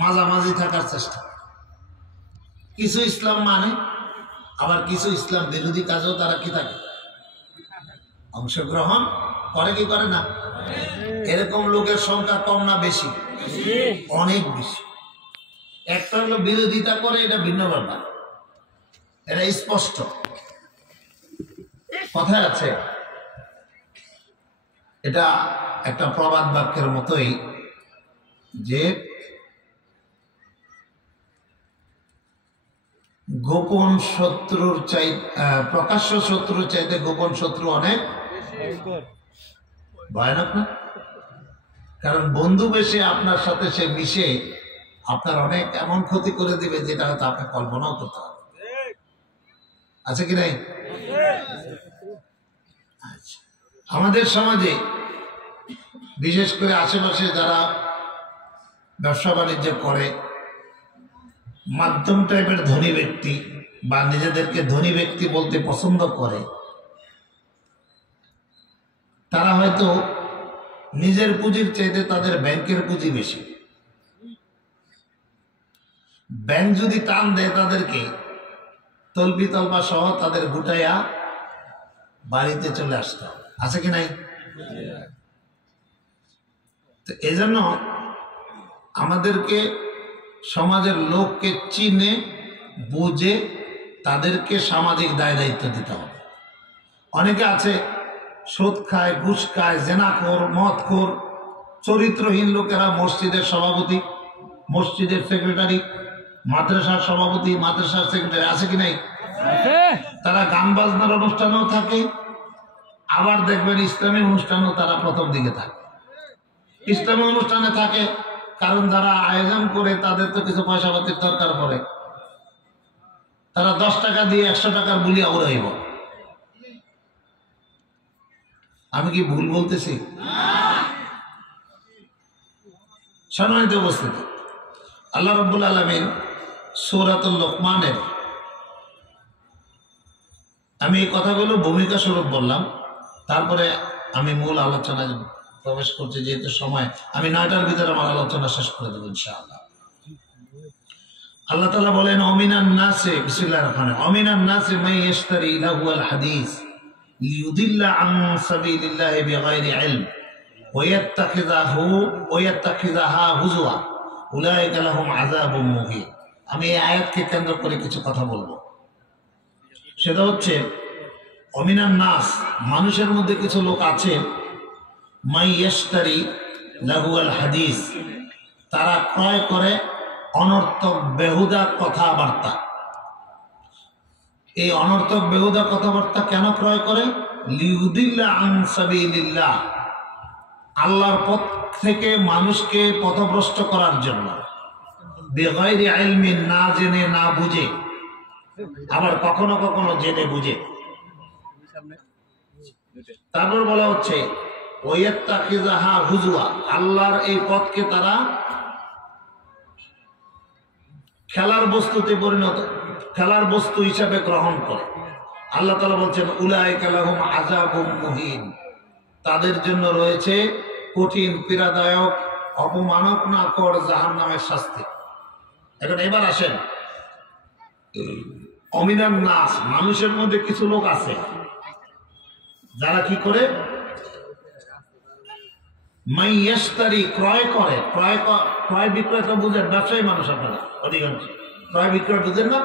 মাঝামাঝি থাকার চেষ্টা। কিছু ইসলাম মানে, আবার কিছু ইসলাম বিরোধী কাজেও তারা কি থাকে, অংশগ্রহণ করে কি করে না। এরকম লোকের সংখ্যা কম না বেশি? অনেক বেশি। একটা হলো বিরোধিতা করে, এটা ভিন্ন ব্যাপার, এটা স্পষ্ট কথা আছে। এটা একটা প্রবাদ বাক্যের মতোই যে গোপন শত্রুর প্রকাশ্য শত্রুর চাইতে গোপন শত্রু অনেক ভয়ানক না? কারণ বন্ধু বেশে আপনার সাথে সে মিশে আপনার অনেক এমন ক্ষতি করে দিবে যেটা হয়তো আপনি কল্পনাও করতে পারবেন। আছে কি নাই? আচ্ছা, আমাদের সমাজে বিশেষ করে আশেপাশে যারা ব্যবসা বাণিজ্য করে, মাধ্যম টাইপের ধনী ব্যক্তি বা নিজেদেরকে ধনী ব্যক্তি বলতে পছন্দ করে, তারা হয়তো নিজের পুঁজির চাইতে তাদের ব্যাংকের পুঁজি বেশি। ব্যাংক যদি টান দেয় তাদেরকে, তলবি তলবা সহ তাদের গুটাইয়া বাড়িতে চলে আসতে হবে। আছে কি নাই? তো এই জন্য আমাদেরকে সমাজের লোককে চিনে বুঝে তাদেরকে সামাজিক দায় দায়িত্ব দিতে হবে। অনেকে আছে সুদ খায়, ঘুষ খায়, জেনাখোর, মদখোর, চরিত্রহীন লোকেরা মসজিদের সভাপতি, মসজিদের সেক্রেটারি, মাদ্রাসার সভাপতি, মাদ্রাসার সেক্রেটারি। আছে কি নাই? তারা গান বাজনার অনুষ্ঠানেও থাকে, আবার দেখবেন ইসলামী অনুষ্ঠানেও তারা প্রথম দিকে থাকে। ইসলামী অনুষ্ঠানে থাকে কারণ যারা আয়োজন করে তাদের তো কিছু পয়সা পাতির দরকার পড়ে, তারা 10 টাকা দিয়ে 100 টাকার বুলিয়া উড়াইব। আমি কি ভুল বলতেছি? সম্মানিত উপস্থিতি, আল্লাহ রাব্বুল আলামিন সূরাতুল লোকমানের, আমি এই কথাগুলো ভূমিকা স্বরূপ বললাম, তারপরে আমি মূল আলোচনায় প্রবেশ করছি। যেহেতু সময়, আমি 9টার ভিতরে আমার আলোচনা শেষ করে দেবো ইনশাআল্লাহ। আল্লাহ তাআলা বলেন, অমিনান নাসে, বিসমিল্লাহির রহমানির রহিম, অমিনান নাসে মান ইশতারি লাহুল হাদিস লিয়ুদিল্লা আন সাবিলিল্লাহি বিগাইরি ইলম ওয়া ইয়াত্তাখিযাহা হুজুয়া উলাইকা লাহুম আযাবুম মুহিন। আমি এই আয়াতকে কেন্দ্র করে কিছু কথা বলবো। সেটা হচ্ছে, অমিনান নাস, মানুষের মধ্যে কিছু লোক আছে, মাই ইশতারি লাহুল হাদিস, তারা ক্রয় করে অনর্থক বেহুদা কথাবার্তা। এই অনর্থক বেহুদা কথাবার্তা কেন ক্রয় করে? লিয়ুদিল্লা আন সাবিলিল্লাহ, আল্লাহর পথ থেকে মানুষকে পথভ্রষ্ট করার জন্য। বেগাইরি ইলমিন, না জেনে না বুঝে, আবার কখনো কখনো জেনে বুঝে। তারপর বলা হচ্ছে ওয়াত্তাখিযাহা হুজুয়া, আল্লাহর এই পথকে তারা খেলার বস্তুতে পরিণত, খেলার বস্তু হিসাবে গ্রহণ করে। আল্লাহ তাআলা বলছেন, উলাইকা লাহুম আযাবুম মুহিন, তাদের জন্য রয়েছে কঠিন, পীড়াদায়ক, অপমাননাকর জাহান্নামের শাস্তি। এখন এবার আসেন, অমিনান নাস, মানুষের মধ্যে কিছু লোক আছে যারা কি করে, মাই ইশতারি, ক্রয় করে। ক্রয় বিক্রয়টা বুঝেন? ব্যবসায়ী মানুষ আপনারা অধিকাংশ ক্রয় বিক্রয় বুঝেন না?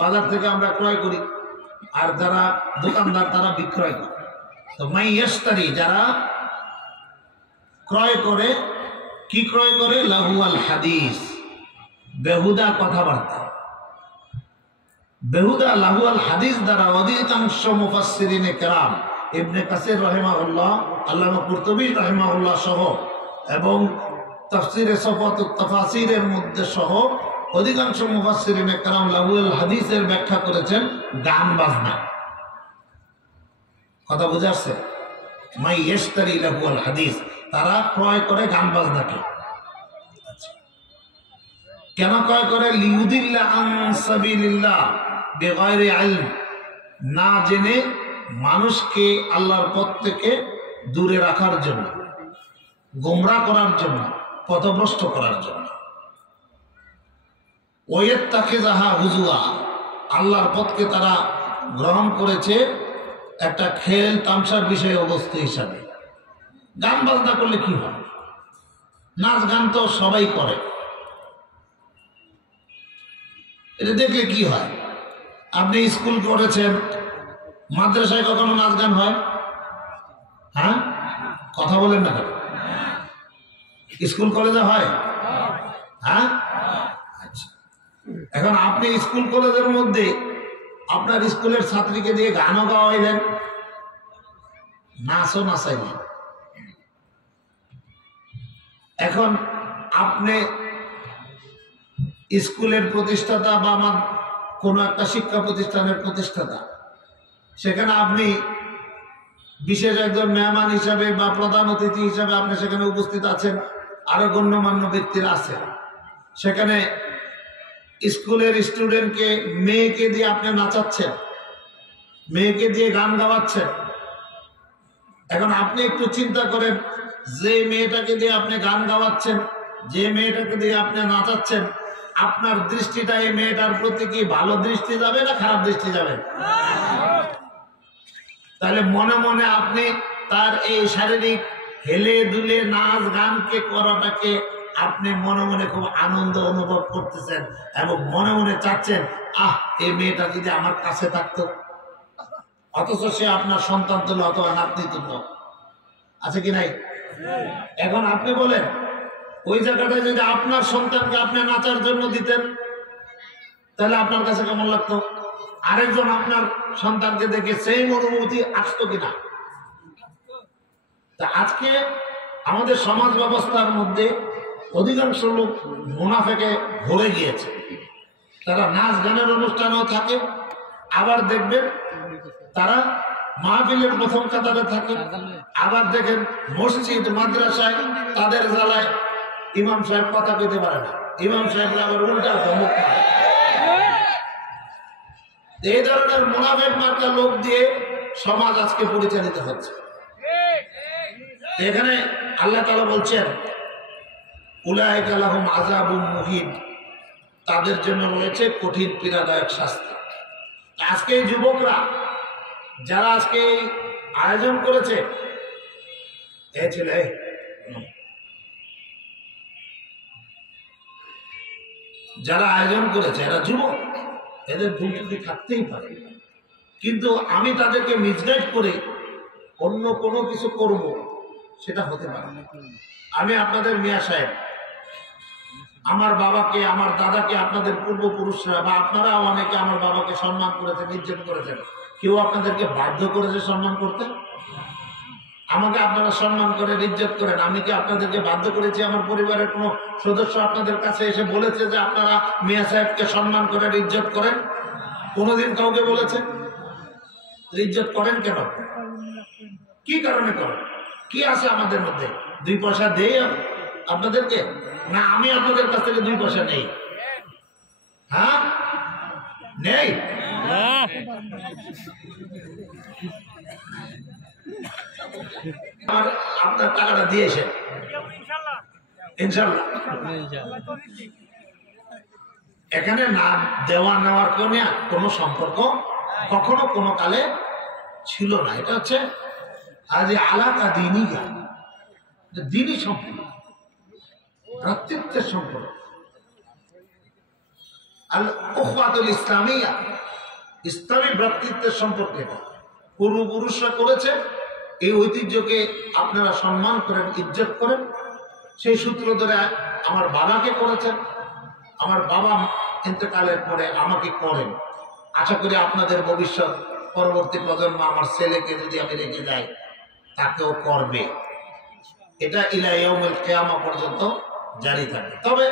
বাজার থেকে আমরা ক্রয় করি, আর যারা দোকানদার তারা বিক্রয় করে। তো মাই ইশতারি, যারা ক্রয় করে, কি ক্রয় করে? লাহুয়াল হাদিস, বেহুদা কথাবার্তা। বেহুদা লাহুয়াল হাদিস দ্বারা অধিকাংশ মুফাসসিরিনে কেরাম, ইবনে কাসির রাহিমাহুল্লাহ, আল্লামা কুরতুবী রাহিমাহুল্লাহ সহ, এবং তাফসীরে সফাতুত তাফাসিরের মধ্যে সহ অধিকাংশ মুফাসসিরিনে কেরাম লাহুয়াল হাদিসের ব্যাখ্যা করেছেন গান বাজনা। কথা বুঝে আসছে? মাই ইশতারি লাহুয়াল হাদিস, তারা ক্রয় করে গান বাজনাকে। কেন ক্রয় করে? লিয়ুদিল্লা আন সাবিলিল্লাহ বিগাইরি ইলম, না জেনে মানুষকে আল্লাহর পথ থেকে দূরে রাখার জন্য, গোমরাহ করার জন্য, পথভ্রষ্ট করার জন্য। ওয়াত্তাখিযাহা হুজুয়া, আল্লাহর পথকে তারা গ্রহণ করেছে একটা খেল তামসার বিষয় অবস্থা হিসাবে। গান বাজনা করলে কি হয়? নাচ গান তো সবাই করে, এটা দেখলে কি হয়? আপনি স্কুল করেছেন, মাদ্রাসায় কখনো নাচ গান হয়? হ্যাঁ, কথা বলেন না কেন? স্কুল কলেজে হয়? হ্যাঁ, আচ্ছা। এখন আপনি স্কুল কলেজের মধ্যে আপনার স্কুলের ছাত্রীকে দিয়ে গানও গাওয়াইলেন, নাচও নাচাইলেন। এখন আপনি স্কুলের প্রতিষ্ঠাতা বা আমার কোনো একটা শিক্ষা প্রতিষ্ঠানের প্রতিষ্ঠাতা, সেখানে আপনি বিশেষ একজন মেহমান হিসাবে বা প্রধান অতিথি হিসাবে আপনি সেখানে উপস্থিত আছেন, আরো গণ্যমান্য ব্যক্তিরা আছেন। সেখানে স্কুলের স্টুডেন্টকে, মেয়েকে দিয়ে আপনি নাচাচ্ছেন, মেয়েকে দিয়ে গান গাওয়াচ্ছেন। এখন আপনি একটু চিন্তা করেন, যে মেয়েটাকে দিয়ে আপনি গান গাওয়াচ্ছেন, যে মেয়েটাকে দিয়ে আপনি নাচাচ্ছেন, আপনার দৃষ্টিটা এই মেয়েটার প্রতি কি ভালো দৃষ্টি যাবে না খারাপ দৃষ্টি যাবে? তাহলে মনে মনে আপনি তার এই শারীরিক হেলে দুলে নাচ গানকে করাটাকে আপনি মনে মনে খুব আনন্দ অনুভব করতেছেন এবং মনে মনে চাচ্ছেন, আহ, এই মেয়েটা যদি আমার কাছে থাকতো। অথচ সে আপনার সন্তান তুল্য অথবা নাতনি তুল্য, আছে কি নাই? এখন আপনি বলেন, ওই জায়গাটায় যদি আপনার সন্তানকে আপনি নাচার জন্য দিতেন, তাহলে আপনার কাছে কেমন লাগতো? আরেকজন আপনার সন্তানকে দেখে সেই অনুভূতি আসতো কিনা? তা আজকে আমাদের সমাজ ব্যবস্থার মধ্যে অধিকাংশ লোক মুনাফেকে ভরে গিয়েছে। তারা নাচ গানের অনুষ্ঠানেও থাকে, আবার দেখবেন তারা মাহফিলের প্রথম কাতারে থাকে, আবার দেখেন মসজিদ মাদ্রাসায় তাদের জ্বালায় ইমাম সাহেব কথা পেতে পারে না, ইমাম সাহেবরা আবার উল্টা ধমক মারে। এই ধরনের মুনাফেক মার্কা লোক দিয়ে সমাজ আজকে পরিচালিত হচ্ছে। এখানে আল্লাহ তাআলা বলছেন, উলাইকা লাহুম আযাবুম মুহিন, তাদের জন্য রয়েছে কঠিন পীড়াদায়ক শাস্তি। আজকে এই যুবকরা যারা আজকে এই আয়োজন করেছে, এ ছেলে যারা আয়োজন করেছে এরা যুবক, এদের ভুল ত্রুটি থাকতেই পারে, কিন্তু আমি তাদেরকে মিসগাইড করে অন্য কোনো কিছু করব সেটা হতে পারে না। আমি আপনাদের মিয়া সাহেব, আমার বাবাকে, আমার দাদাকে, আপনাদের পূর্বপুরুষরা বা আপনারা অনেকে আমার বাবাকে সম্মান করেছেন, ইজ্জত করেছেন। কেউ আপনাদেরকে বাধ্য করেছে সম্মান করতে? আমাকে আপনারা সম্মান করেন, ইজ্জত করেন, আমি কি আপনাদেরকে বাধ্য করেছি? আমার পরিবারের কোনো সদস্য আপনাদের কাছে এসে বলেছে যে আপনারা মিয়া সাহেবকে সম্মান করেন, ইজ্জত করেন? কোনোদিন কাউকে বলেছে? ইজ্জত করেন কেন? কি কারণে করেন? কি আছে আমাদের মধ্যে? 2 পয়সা দেই আপনাদেরকে? না আমি আপনাদের কাছ থেকে 2 পয়সা নেই? হ্যাঁ, নেই। আপনার টাকাটা দিয়েছেন ইনশাল্লাহ। এখানে না দেওয়া নেওয়ার কোনো সম্পর্ক কখনো কোনো কালে ছিল না। এটা হচ্ছে আজ আলাদা দিনই জ্ঞান, দিনই সম্পর্ক, ভ্রাতৃত্বের সম্পর্ক। আল উখওয়াতুল ইসলামিয়া, ইসলামী ভ্রাতৃত্বের সম্পর্ক। এটা পূর্বপুরুষরা করেছে, এই ঐতিহ্যকে আপনারা সম্মান করেন, ইজ্জত করেন। সেই সূত্র ধরে আমার বাবাকে করেছেন, আমার বাবা ইন্তেকালের পরে আমাকে করেন। আশা করি আপনাদের ভবিষ্যৎ পরবর্তী প্রজন্ম, আমার ছেলেকে যদি আমি রেখে যাই, তাকেও করবে। এটা ইলা ইয়াউমুল কিয়ামা পর্যন্ত জারি থাকবে। তবে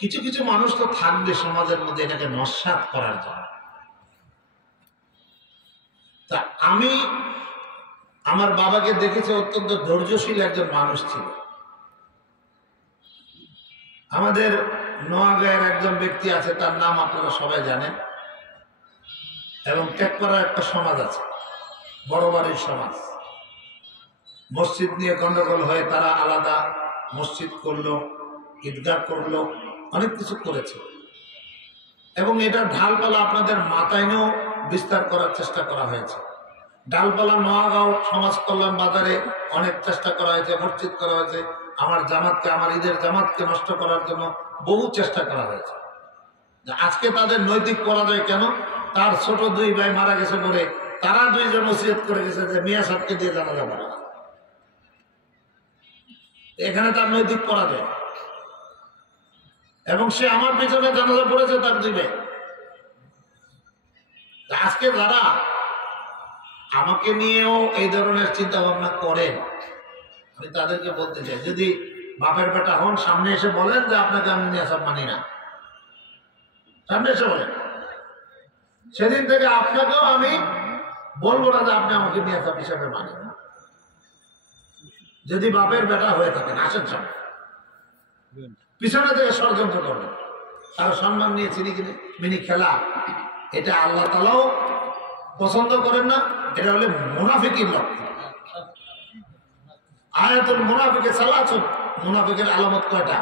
কিছু কিছু মানুষ তো থাকবে সমাজের মধ্যে এটাকে নস্যাৎ করার জন্য। তা আমি আমার বাবাকে দেখেছি, অত্যন্ত ধৈর্যশীল একজন মানুষ ছিল। আমাদের নোয়াগাঁয়ের একজন ব্যক্তি আছে, তার নাম আপনারা সবাই জানেন, এবং টেকপাড়ার একটা সমাজ আছে, বড় বাড়ির সমাজ। মসজিদ নিয়ে গন্ডগোল হয়ে তারা আলাদা মসজিদ করলো, ঈদগাহ করলো, অনেক কিছু করেছে। এবং এটার ঢালপালা আপনাদের মাথায় নিয়েও বিস্তার করার চেষ্টা করা হয়েছে। ডালপালা নোয়াগাঁও সমাজ কল্যাণ বাজারে অনেক চেষ্টা করা হয়েছে, মসজিদ করা হয়েছে, আমার জামাতকে, আমার ঈদের জামাতকে নষ্ট করার জন্য বহু চেষ্টা করা হয়েছে। আজকে তাদের নৈতিক পরাজয় কেন? তার ছোট দুই ভাই মারা গেছে বলে তারা দুইজন ওসিয়ত করে গেছে যে মিয়া সাহেবকে দিয়ে জানাজা পড়া। এখানে তার নৈতিক পরাজয়, এবং সে আমার পিছনে জানাজা পড়েছে তার দুই ভাই। আজকে যারা আমাকে নিয়েও এই ধরনের চিন্তা ভাবনা করেন, আমি তাদেরকে বলতে চাই, যদি বাপের বেটা হন সামনে এসে বলেন যে আপনাকে আমি নিয়ে সব মানি না, সামনে এসে বলেন। সেদিন থেকে আপনাকেও আমি বলবো না যে আপনি আমাকে নিয়ে সব হিসাবে মানি না। যদি বাপের বেটা হয়ে থাকেন আসেন সামনে, পিছনে থেকে ষড়যন্ত্র করবেন, কারো সম্মান নিয়ে চিনি কিনে মিনি খেলা, এটা আল্লাহ তাআলাও পছন্দ করেন না। এটা হলে মুনাফিকের লক্ষণ। আয়াতুল মুনাফিকে সালাতুন, মুনাফিকের আলামত কয়টা?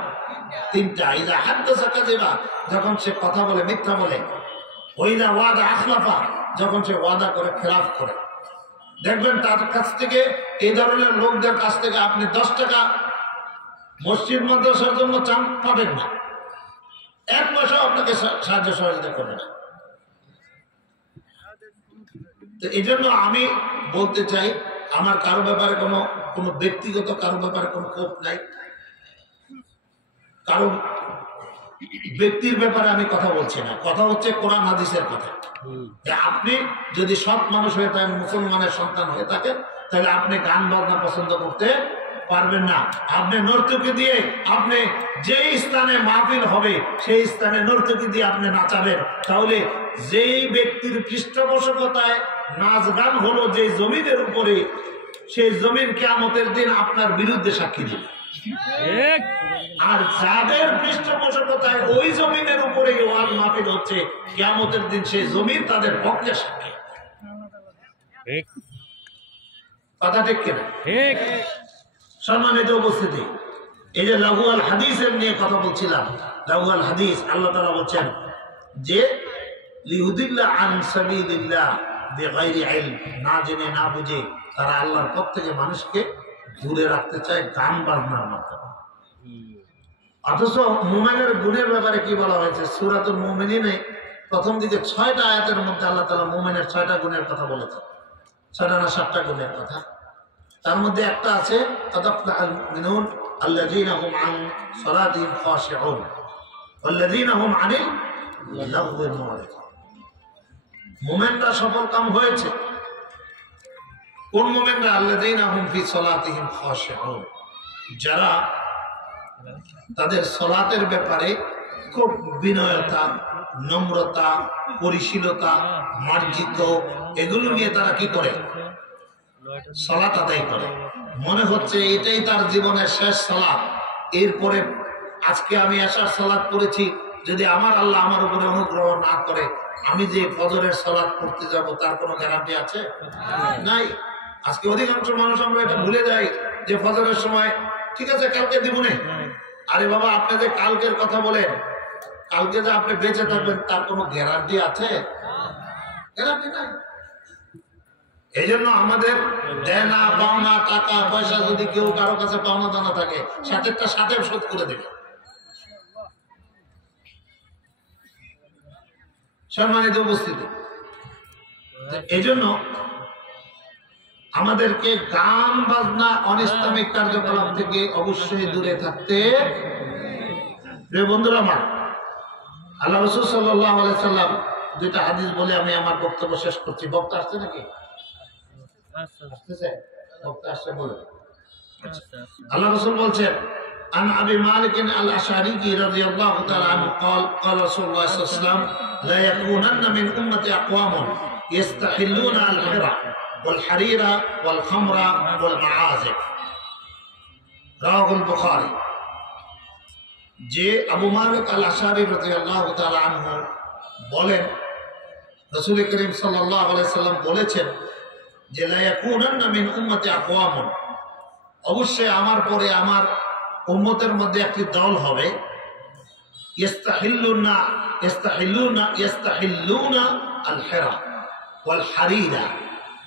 তিনটা। ইযা হাদাসা কাযিবা, যখন সে কথা বলে মিথ্যা বলে। ওয়াইদা ওয়াদা আখলাফা, যখন সে ওয়াদা করে খেলাফ করে। দেখবেন তার কাছ থেকে, এই ধরনের লোকদের কাছ থেকে আপনি 10 টাকা মসজিদ মাদ্রাসার জন্য চান পাবেন না, 1 পয়সাও আপনাকে সাহায্য সহযোগিতা করবে না। তো এই জন্য আমি বলতে চাই, আমার কারো ব্যাপারে কোনো ব্যক্তিগত কারো ব্যাপারে কোনো ক্ষোভ নাই, কারো ব্যক্তির ব্যাপারে আমি কথা বলছি না, কথা হচ্ছে কোরআন হাদিসের কথা। আপনি যদি সৎ মানুষ হয়ে থাকেন, মুসলমানের সন্তান হয়ে থাকেন, তাহলে আপনি গান বাজনা পছন্দ করতে পারবেন না। আপনি নর্তকী দিয়ে, আপনি যেই স্থানে মাহফিল হবে সেই স্থানে নর্তকী দিয়ে আপনি নাচাবেন, তাহলে যেই ব্যক্তির পৃষ্ঠপোষকতায় নাচ গান হলো যে জমিনের উপরে, সেই জমিন কিয়ামতের দিন আপনার বিরুদ্ধে সাক্ষী দিবে। আর যাদের পৃষ্ঠপোষকতায় ওই জমিনের উপরে ওয়াজ মাহফিল হচ্ছে, কিয়ামতের দিন সেই জমিন তাদের পক্ষে সাক্ষী। কথা ঠিক কিনা? সম্মানিত উপস্থিতি, এই যে লাগুয়াল হাদিসের নিয়ে কথা বলছিলাম, লাগুয়াল হাদিস, আল্লাহ তাআলা বলছেন যে লিউদিল্লা আন সাবিলিল্লাহ বিগাইরি ইলম, না জেনে না বুঝে তারা আল্লাহর পথ থেকে মানুষকে দূরে রাখতে চায় গান বাজনার মাধ্যমে। অথচ মুমিনের গুণের ব্যাপারে কি বলা হয়েছে? সূরাতুল মুমিনিনে প্রথম দিকে 6টা আয়াতের মধ্যে আল্লাহ তাআলা মুমিনের 6টা গুণের কথা বলেছেন, 6টা না 7টা গুণের কথা। তার মধ্যে একটা আছে তাদাফলাহুল মুমিনুন আল্লাযীনা হুম আন সালাতিহিম খাশিউন ওয়াল্লাযীনা হুম আনিল লাগওয়ি মুরিদুন। মুমিনরা সফল কাম হয়েছে। কোন মুমিনরা? আল্লাযীনা হুম ফি সালাতিহিম খাশিউন, যারা তাদের সালাতের ব্যাপারে খুব বিনয়তা, নম্রতা, পরিশীলতা, মার্জিত, এগুলো নিয়ে তারা কি করে? সালাত আদায় করে। মনে হচ্ছে এটাই তার জীবনের শেষ সালাত, এরপরে আজকে আমি এশার সালাত করেছি, যদি আমার আল্লাহ আমার উপরে অনুগ্রহ না করে আমি যে ফজরের সালাত করতে যাব তার কোনো গ্যারান্টি আছে? নাই। আজকে অধিকাংশ মানুষ আমরা এটা ভুলে যাই যে ফজরের সময় ঠিক আছে কালকে দিব না। আরে বাবা, আপনি যে কালকের কথা বলেন, কালকে যে আপনি বেঁচে থাকবেন তার কোনো গ্যারান্টি আছে? গ্যারান্টি নাই। এই জন্য আমাদের দেনা পাওনা, টাকা পয়সা যদি কেউ কারো কাছে পাওনা দানা থাকে, সাথেরটা সাথে শোধ করে দেবে। সম্মানিত উপস্থিতি, এই জন্য আমাদেরকে গান বাজনা অনিসলামিক কার্যকলাপ থেকে অবশ্যই দূরে থাকতে। বন্ধুরা আমার, আল্লাহ রাসূল সাল্লাল্লাহু আলাইহি সাল্লাম 2টা হাদিস বলে আমি আমার বক্তব্য শেষ করছি। বক্তা আসছে নাকি? আসতেছে? বক্তা আসছে বলে। আল্লাহ রাসূল বলছেন, আন আবি মালিক আল-আশআরী রাদিয়াল্লাহু তাআলা আনহু قال قال رسول الله صلى الله عليه وسلم لا يكونن من امتي اقوام يستحلون الحرى والحرير والخمر والمعازف। রাওয়াহুল বুখারী। যে আবু মালিক আল-আশআরী রাদিয়াল্লাহু তাআলা আনহু বলেন, রাসূল করিম সাল্লাল্লাহু আলাইহি সাল্লাম বলেছেন যে লা ইয়াকুনান্না মিন উম্মতি আকওয়াম, অবশ্যই আমার পরে আমার উম্মতের মধ্যে একটি দল হবে, ইস্তাহিল্লুনা আল হিরা ওয়াল হারিরা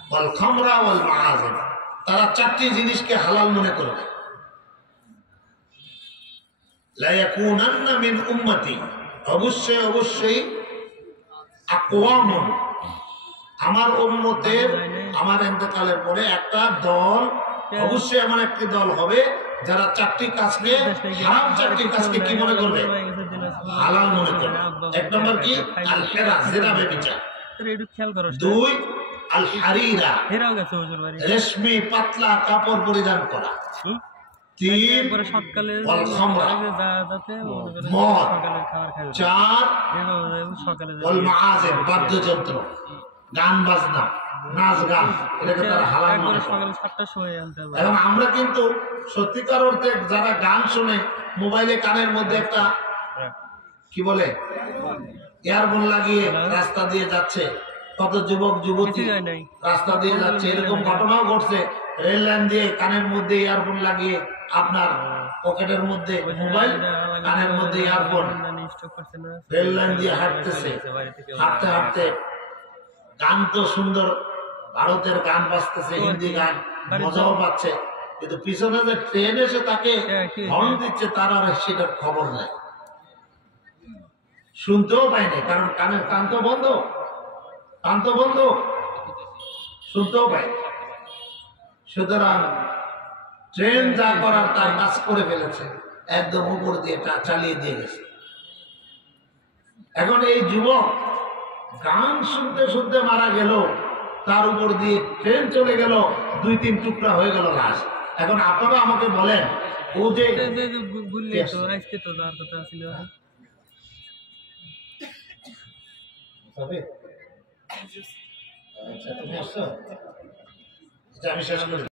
ওয়াল খামরা ওয়াল মাআজিব, তারা চারটি জিনিসকে হালাল মনে করবে। লা ইয়াকুনান্না মিন উম্মতি, অবশ্যই অবশ্যই আকওয়ামুন, আমার উম্মতের আমার ইন্তেকালের পরে একটা দল, অবশ্যই এমন একটি দল হবে যারা চারটি কাজকে হারাম, চারটি কাজকে কি মনে করবে? হালাল মনে করবে। এক নম্বর কি? আল হিরা, জিনা ব্যভিচার। দুই, আল হারিরা, রেশমি পাতলা কাপড় পরিধান করা। তিন, ওয়াল খামরা, মদ। চার, ওয়াল মাআজিব, বাদ্যযন্ত্র, গান বাজনা, নাচ গান, এটাকে তারা হালাল মনে করে। এবং আমরা কিন্তু সত্যিকার অর্থে যারা গান শুনে মোবাইলে কানের মধ্যে একটা কি বলে ইয়ারফোন লাগিয়ে রাস্তা দিয়ে যাচ্ছে, কত যুবক যুবতী রাস্তা দিয়ে যাচ্ছে, এরকম ঘটনাও ঘটছে। রেল লাইন দিয়ে কানের মধ্যে ইয়ারফোন লাগিয়ে, আপনার পকেটের মধ্যে মোবাইল, কানের মধ্যে ইয়ারফোন, রেল লাইন দিয়ে হাঁটতেছে, হাঁটতে হাঁটতে গান তো সুন্দর, ভারতের গান বাজতেছে, হিন্দি গান, মজাও পাচ্ছে, কিন্তু পিছনে যে ট্রেন এসে তাকে হর্ন দিচ্ছে তার আর সেটার খবর নাই, শুনতেও পাই নাই, কারণ কানের কান তো বন্ধ, কান তো বন্ধ, শুনতেও পাই। সুতরাং ট্রেন যা করার তার কাজ করে ফেলেছে, একদম উপর দিয়ে চালিয়ে দিয়ে গেছে। এখন এই যুবক গান শুনতে শুনতে মারা গেল, তার উপর দিয়ে ট্রেন চলে গেল, 2-3 টুকরা হয়ে গেল লাশ। এখন আপনারা আমাকে বলেন, ও যে আমি শেষ করি।